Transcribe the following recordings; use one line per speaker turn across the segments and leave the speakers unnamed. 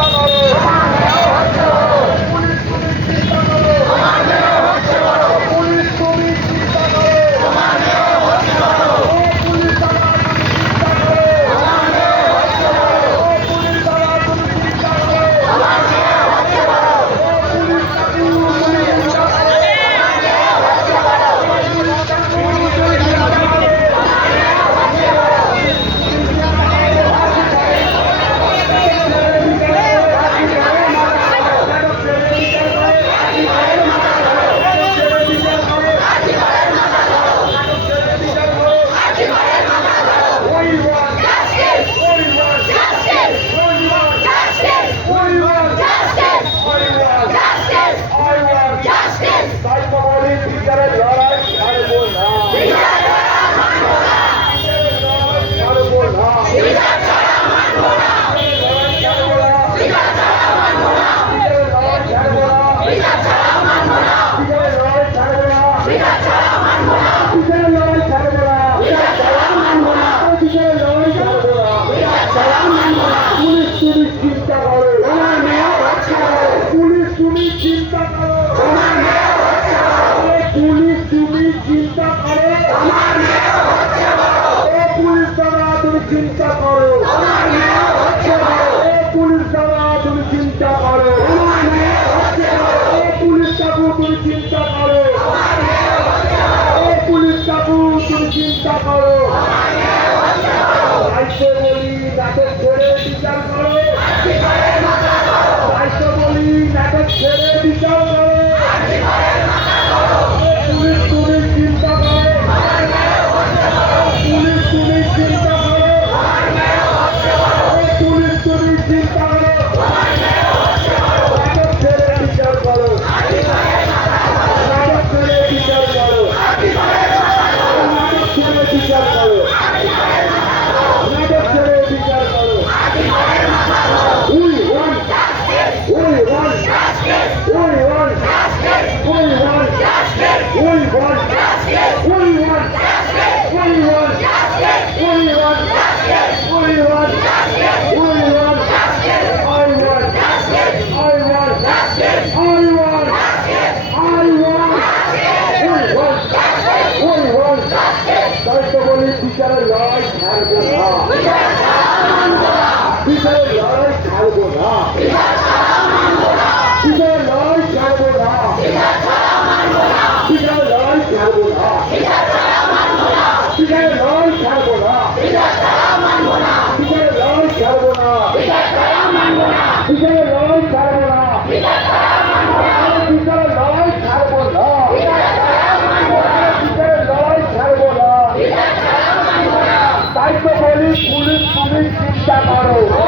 Thank you. চিন্তা chamorou.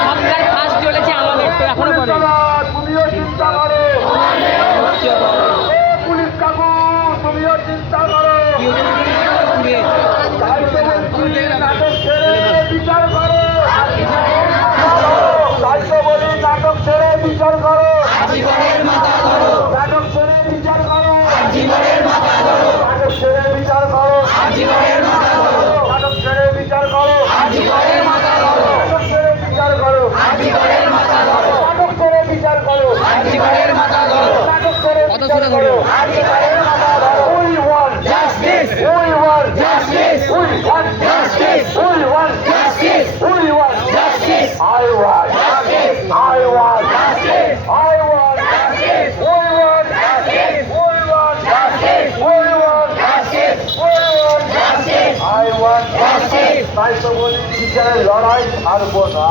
সবটাই first চলেছে আমাদের এখন
তাই লড়াই ছাড়বো না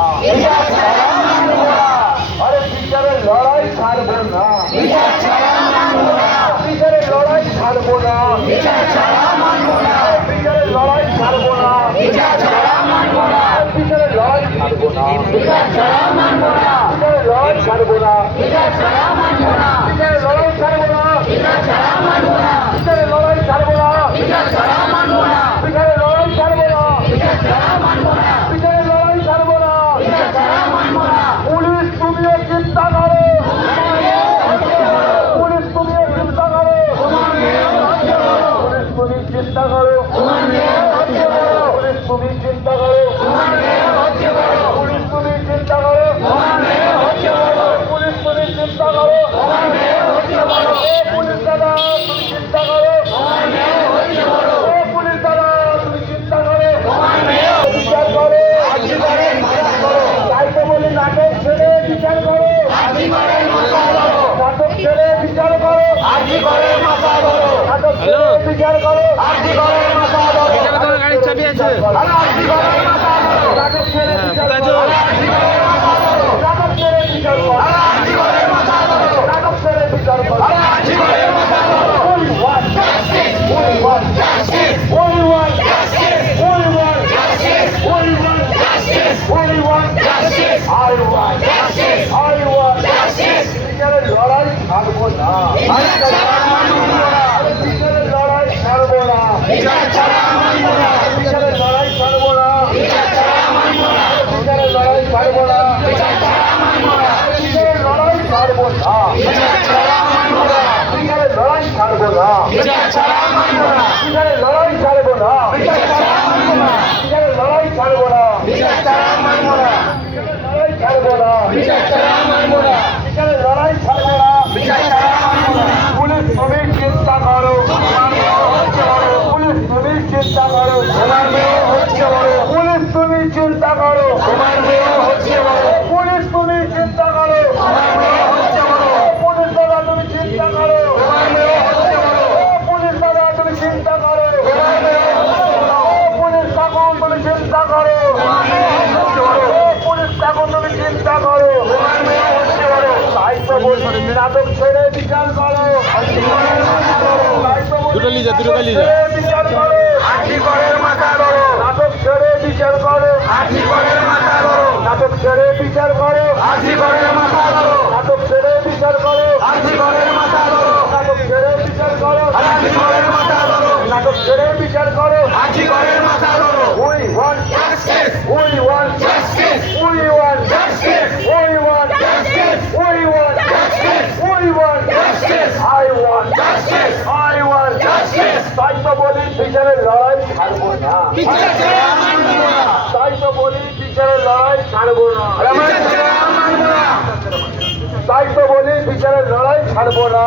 আরে টিচারের লড়াই ছাড়বো না টিচারের লড়াই ছাড়বো না টিচারের লড়াই ছাড়বো না টিচারের লড়াই ছাড়বো না টিচারের লড়াই ছাড়বো না জীবন লড়াই ছাড়ব না লড়াই ছাড়ব না লড়াই ছাড়ব না লড়াই ছাড়ব না
দুটো
ছেড়ে বিচার করো। নাটক ছেড়ে বিচার করো। তাই তো বলি বিচারের লড়াই ছাড়বো না তাই তো বলি বিচারের লড়াই ছাড়বো
না